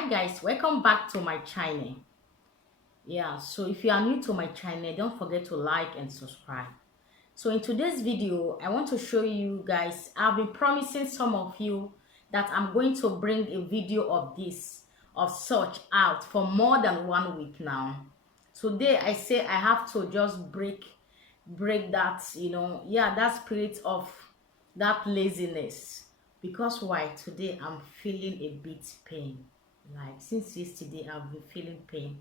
Hi guys, welcome back to my channel. So if you are new to my channel, don't forget to like and subscribe. So in today's video, I want to show you guys, I've been promising some of you that I'm going to bring a video of this of such out for more than 1 week now. Today I say I have to just break that, that spirit of that laziness. Because why? Today I'm feeling a bit pain. Like since yesterday I've been feeling pain.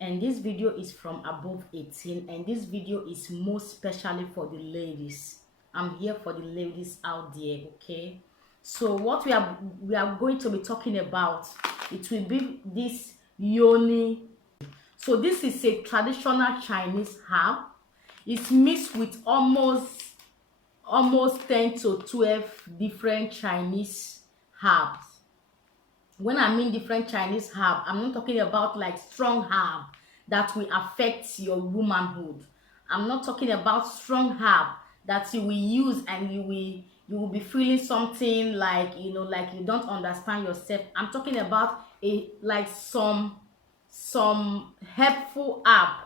And this video is from above 18, and this video is most especially for the ladies. I'm here for the ladies out there, okay? So what we are going to be talking about, it will be this yoni. So this is a traditional Chinese herb. It's mixed with almost 10 to 12 different Chinese herbs. When I mean different Chinese herb, I'm not talking about like strong herb that will affect your womanhood. I'm not talking about strong herb that you will use and you will be feeling something like like you don't understand yourself. I'm talking about a like some helpful herb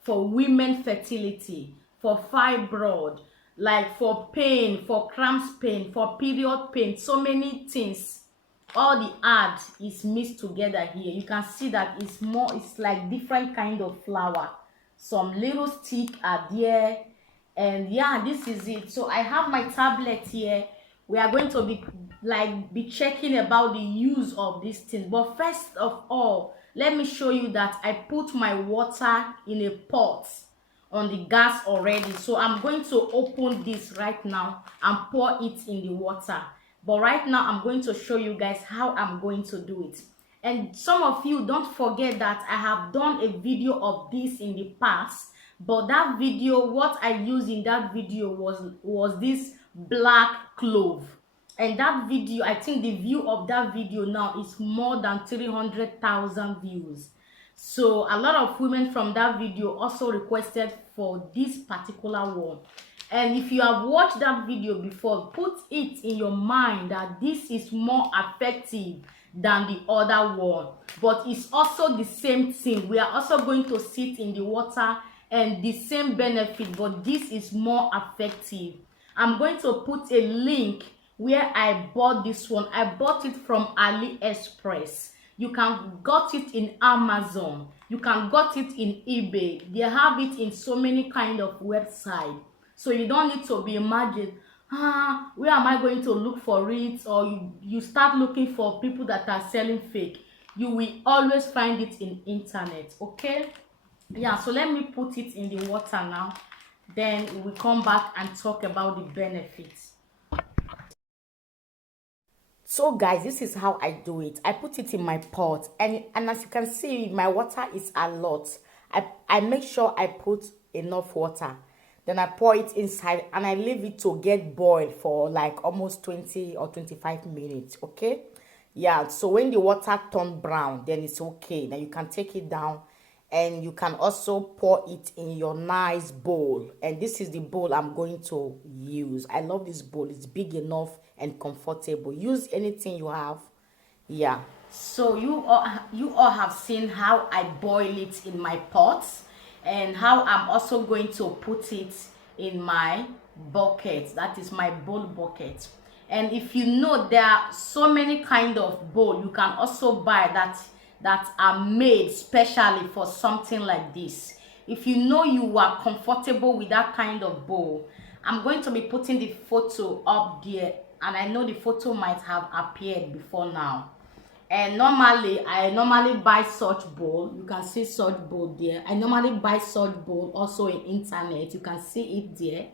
for women fertility, for fibroid, like for pain, for cramps pain, for period pain, so many things. All the ad is mixed together here. You can see that it's like different kind of flower. Some little stick are there, and yeah, this is it. So I have my tablet here. We are going to be checking about the use of these things. But first of all, let me show you that I put my water in a pot on the gas already. So I'm going to open this right now and pour it in the water. But right now I'm going to show you guys how I'm going to do it. And some of you, don't forget that I have done a video of this in the past, but that video, what I used in that video was this black clove. And that video, I think the view of that video now is more than 300,000 views. So a lot of women from that video also requested for this particular one. And if you have watched that video before, put it in your mind that this is more effective than the other one, but it's also the same thing. We are also going to sit in the water and the same benefit, but this is more effective. I'm going to put a link where I bought this one. I bought it from AliExpress. You can got it in Amazon, you can got it in eBay. They have it in so many kind of website. So you don't need to be imagine, where am I going to look for it? Or you start looking for people that are selling fake. You will always find it in internet, okay? Yeah, so let me put it in the water now. Then we will come back and talk about the benefits. So guys, this is how I do it. I put it in my pot, and as you can see, my water is a lot. I make sure I put enough water. Then I pour it inside and I leave it to get boiled for like almost 20 or 25 minutes, okay? Yeah, so when the water turn brown, then it's okay. Now you can take it down, and you can also pour it in your nice bowl. And this is the bowl I'm going to use. I love this bowl. It's big enough and comfortable. Use anything you have. Yeah, so you all have seen how I boil it in my pot, and how I'm also going to put it in my bucket. That is my bowl bucket. And if you know, there are so many kind of bowl you can also buy that are made specially for something like this. If you know you are comfortable with that kind of bowl, I'm going to be putting the photo up there, and I know the photo might have appeared before now. And I normally buy such bowl. You can see such bowl there. I normally buy such bowl also in internet. You can see it there.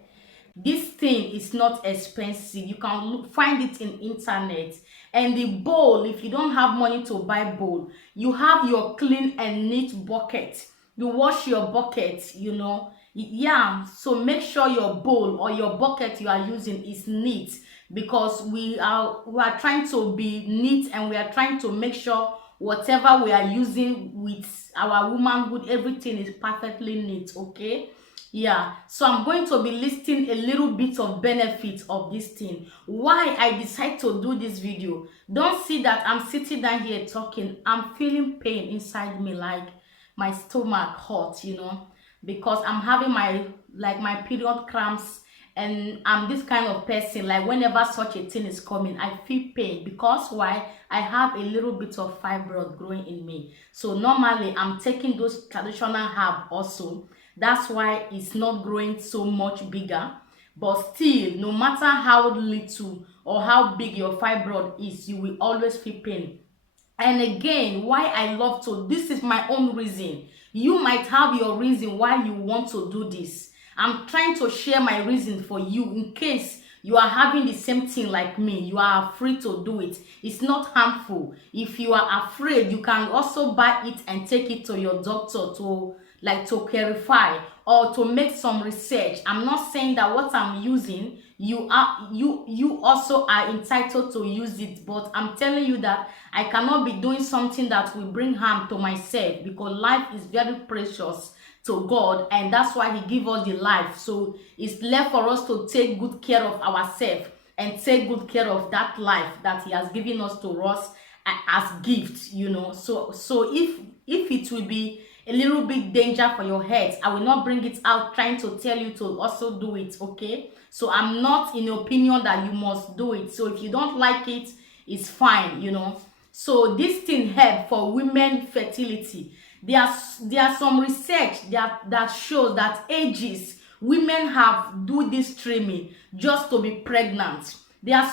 This thing is not expensive. You can find it in internet. And the bowl, if you don't have money to buy bowl, you have your clean and neat bucket. You wash your bucket, yeah. So make sure your bowl or your bucket you are using is neat, because we are trying to be neat, and we are trying to make sure whatever we are using with our womanhood, everything is perfectly neat, okay? Yeah, so I'm going to be listing a little bit of benefits of this thing, why I decide to do this video. Don't see that I'm sitting down here talking, I'm feeling pain inside me, like my stomach hot, because I'm having my period cramps, and I'm this kind of person, like whenever such a thing is coming, I feel pain. Because why? I have a little bit of fibroid growing in me, so normally I'm taking those traditional herb also. That's why it's not growing so much bigger. But still, no matter how little or how big your fibroid is, you will always feel pain. And again, why I love to, this is my own reason. You might have your reason why you want to do this. I'm trying to share my reason for you in case you are having the same thing like me. You are free to do it. It's not harmful. If you are afraid, you can also buy it and take it to your doctor to clarify or to make some research. I'm not saying that what I'm using, you also are entitled to use it, but I'm telling you that I cannot be doing something that will bring harm to myself, because life is very precious to God, and that's why he give us the life. So it's left for us to take good care of ourselves and take good care of that life that he has given us to us as gift, so if it will be a little bit danger for your head, I will not bring it out trying to tell you to also do it, okay? So I'm not in opinion that you must do it. So if you don't like it, it's fine, so this thing help for women fertility. There are some research that shows that ages women have do this trimming just to be pregnant. There are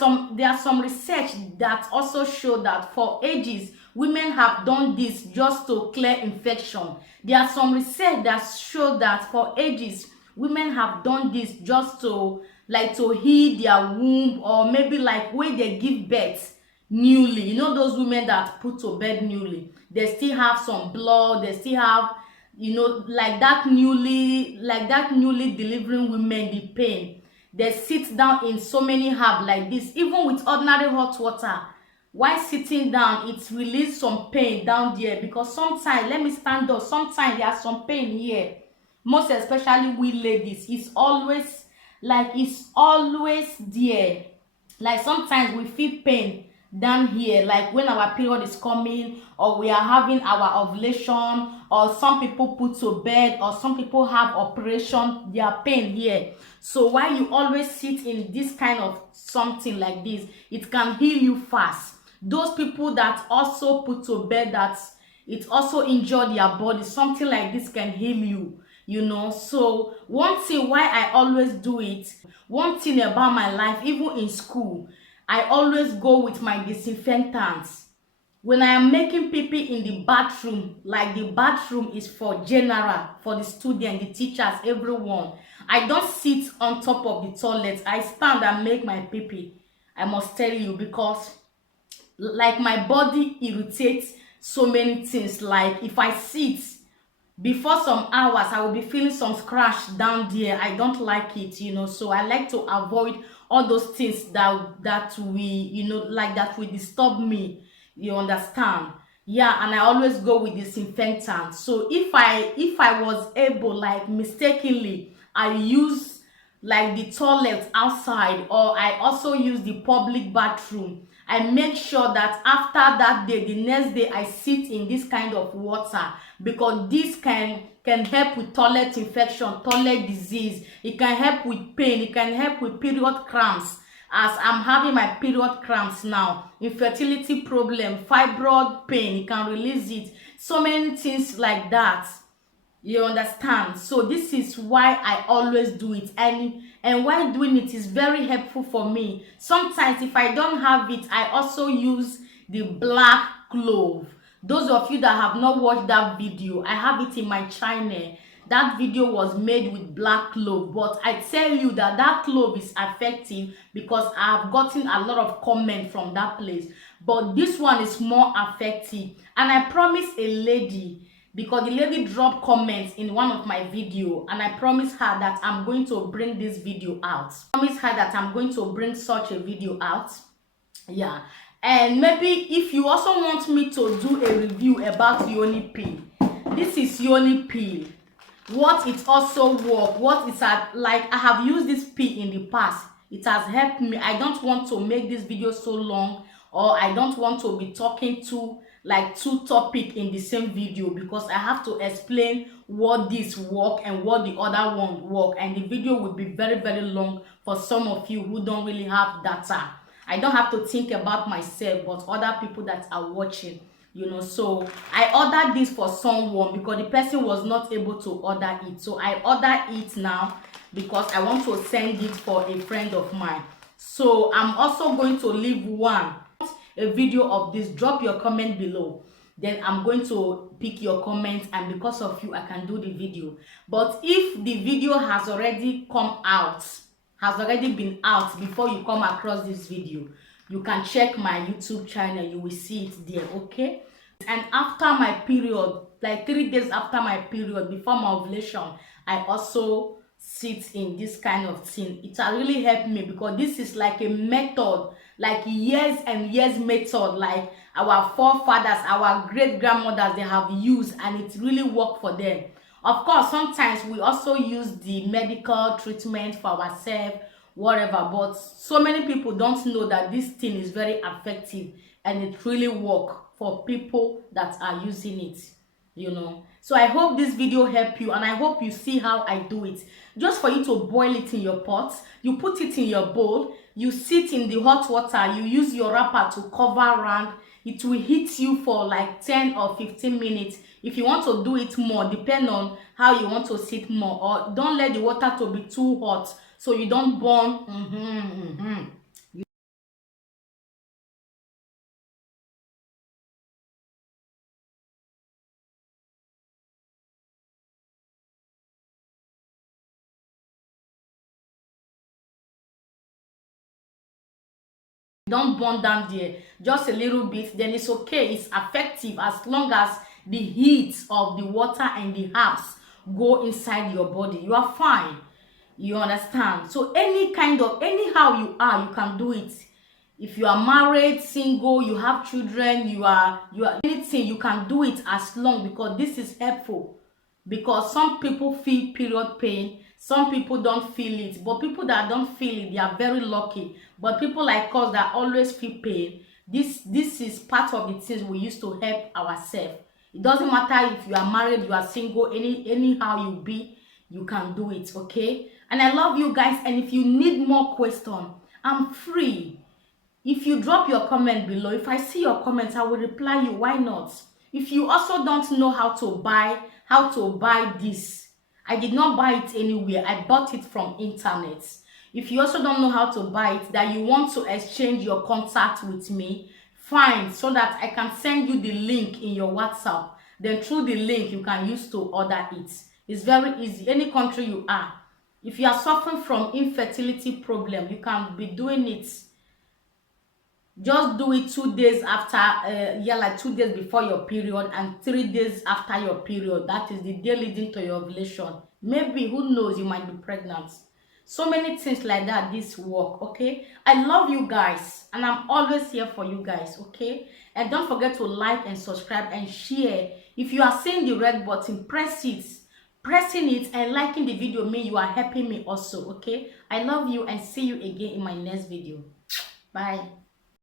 some research that also show that for ages women have done this just to clear infection. There are some research that show that for ages women have done this just to heal their womb, or maybe like when they give birth newly, those women that put to bed newly, they still have some blood, they still have, like that newly delivering women, the pain, they sit down in so many herb like this, even with ordinary hot water. While sitting down, it release some pain down there, because sometimes, let me stand up, sometimes there's some pain here, most especially we ladies. It's always there. Like sometimes we feel pain down here, like when our period is coming, or we are having our ovulation, or some people put to bed, or some people have operation, their pain here. So while you always sit in this kind of something like this, it can heal you fast. Those people that also put to bed, that it also injure their body, something like this can heal you, so one thing why I always do it, one thing about my life, even in school, I always go with my disinfectants. When I am making pee in the bathroom, like the bathroom is for general, for the student, the teachers, everyone, I don't sit on top of the toilet. I stand and make my pee. I must tell you, because like my body irritates so many things. Like if I sit before some hours, I will be feeling some scratch down there. I don't like it, so I like to avoid all those things that will disturb me, you understand? Yeah, and I always go with disinfectant. So if I was able, like mistakenly I use like the toilet outside, or I also use the public bathroom, I make sure that after that day, the next day, I sit in this kind of water, because this can help with toilet infection, toilet disease. It can help with pain, it can help with period cramps, as I'm having my period cramps now, infertility problem, fibroid pain, it can release it, so many things like that, you understand? So this is why I always do it, and while doing it is very helpful for me. Sometimes if I don't have it, I also use the black clove. Those of you that have not watched that video, I have it in my channel. That video was made with black clove, but I tell you that clove is effective, because I have gotten a lot of comment from that place. But this one is more effective, and I promise a lady, because the lady dropped comments in one of my video, and I promised her that I'm going to bring this video out. I promised her that I'm going to bring such a video out. Yeah, and maybe if you also want me to do a review about yoni peel, this is yoni peel. what it also work, what it's at, like I have used this pee in the past. It has helped me. I don't want to make this video so long, or I don't want to be talking to like two topic in the same video, because I have to explain what this work and what the other one work, and the video would be very very long for some of you who don't really have data. I don't have to think about myself but other people that are watching, you know. So I ordered this for someone because the person was not able to order it, so I order it now because I want to send it for a friend of mine. So I'm also going to leave a video of this. Drop your comment below, then I'm going to pick your comment, and because of you I can do the video. But if the video has already come out, has already been out before you come across this video, you can check my YouTube channel, you will see it there, okay? And after my period, like 3 days after my period, before my ovulation, I also sit in this kind of thing. It has really helped me because this is like a method, like years and years method, like our forefathers, our great grandmothers, they have used, and it really worked for them. Of course, sometimes we also use the medical treatment for ourselves, whatever, but so many people don't know that this thing is very effective and it really works for people that are using it, you know. So I hope this video help you, and I hope you see how I do it. Just for you to boil it in your pot, you put it in your bowl, you sit in the hot water, you use your wrapper to cover around. It will heat you for like 10 or 15 minutes. If you want to do it more, depend on how you want to sit more, or don't let the water to be too hot so you don't burn. Don't burn down there, just a little bit, then it's okay. It's effective as long as the heat of the water and the herbs go inside your body. You are fine, you understand? So any kind of, anyhow you are, you can do it. If you are married, single, you have children, you are anything, you can do it as long, because this is helpful. Because some people feel period pain, some people don't feel it, but people that don't feel it, they are very lucky. But people like us that always feel pain, this is part of the things we used to help ourselves. It doesn't matter if you are married, you are single, anyhow you be, you can do it, okay? And I love you guys, and if you need more question, I'm free. If you drop your comment below, if I see your comments, I will reply you. Why not? If you also don't know how to buy this, I did not buy it anywhere, I bought it from internet. If you also don't know how to buy it, that you want to exchange your contact with me, fine, so that I can send you the link in your WhatsApp. Then through the link you can use to order it. It's very easy, any country you are. If you are suffering from infertility problem, you can be doing it. Just do it 2 days after, yeah, like 2 days before your period and 3 days after your period. That is the day leading to your ovulation. Maybe, who knows, you might be pregnant. So many things like that, this work, okay? I love you guys, and I'm always here for you guys, okay? And don't forget to like and subscribe and share. If you are seeing the red button, press it. Pressing it and liking the video means you are helping me also, okay? I love you, and see you again in my next video. Bye.